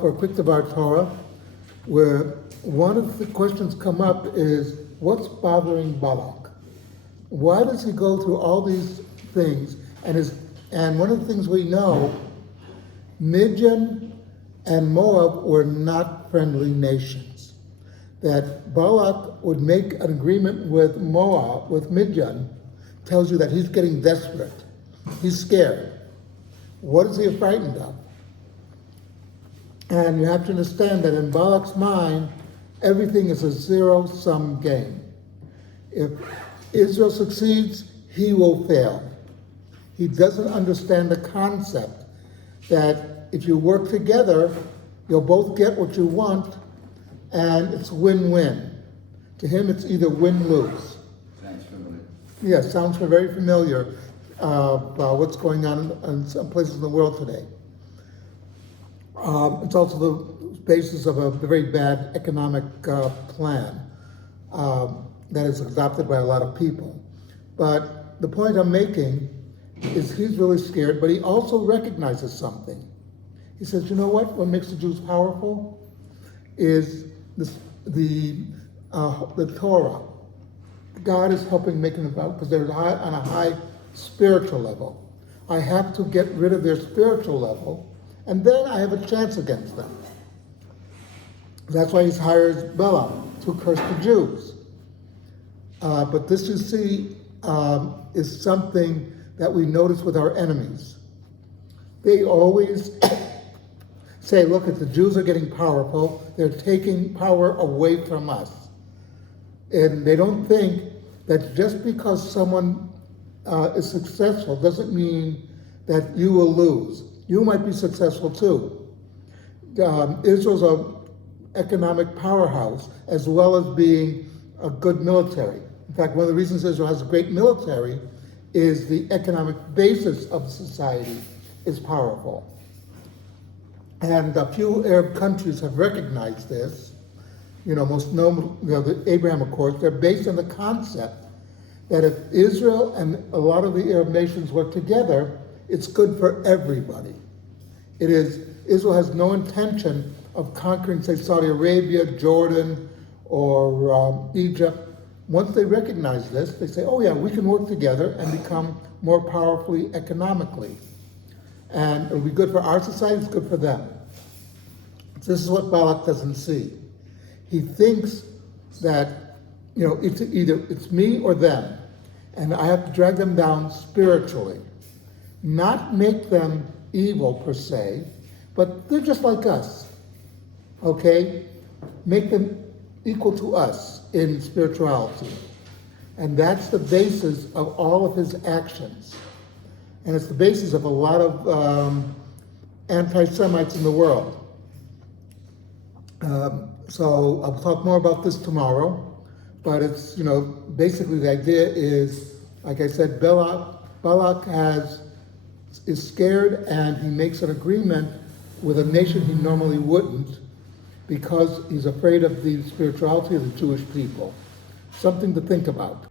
for a quick Devar Torah, where one of the questions come up is, what's bothering Balak? Why does he go through all these things? And one of the things we know, Midian and Moab were not friendly nations. That Balak would make an agreement with Moab, with Midian, tells you that he's getting desperate. He's scared. What is he frightened of? And you have to understand that in Balak's mind, everything is a zero-sum game. If Israel succeeds, he will fail. He doesn't understand the concept that if you work together, you'll both get what you want, and it's win-win. To him, it's either win-lose. Sounds familiar. Yes, sounds very familiar about what's going on in some places in the world today. It's also the basis of a very bad economic plan that is adopted by a lot of people. But the point I'm making is he's really scared, but he also recognizes something. He says, you know what makes the Jews powerful is the Torah. God is helping make them about, because they're on a high spiritual level. I have to get rid of their spiritual level, and then I have a chance against them. That's why he hires Balak to curse the Jews. But this, you see, is something that we notice with our enemies. They always say, look, if the Jews are getting powerful, they're taking power away from us. And they don't think that just because someone is successful doesn't mean that you will lose. You might be successful too. Israel's an economic powerhouse as well as being a good military. In fact, one of the reasons Israel has a great military is the economic basis of society is powerful. And a few Arab countries have recognized this. Most the Abraham Accords, they're based on the concept that if Israel and a lot of the Arab nations work together, it's good for everybody. Israel has no intention of conquering, say, Saudi Arabia, Jordan, or Egypt. Once they recognize this, they say, oh yeah, we can work together and become more powerfully economically. And it'll be good for our society, it's good for them. This is what Balak doesn't see. He thinks that, it's either it's me or them, and I have to drag them down spiritually. Not make them evil per se, but they're just like us, okay? Make them equal to us in spirituality. And that's the basis of all of his actions. And it's the basis of a lot of anti-Semites in the world. So I'll talk more about this tomorrow, but it's, basically the idea is, like I said, Balak is scared, and he makes an agreement with a nation he normally wouldn't because he's afraid of the spirituality of the Jewish people. Something to think about.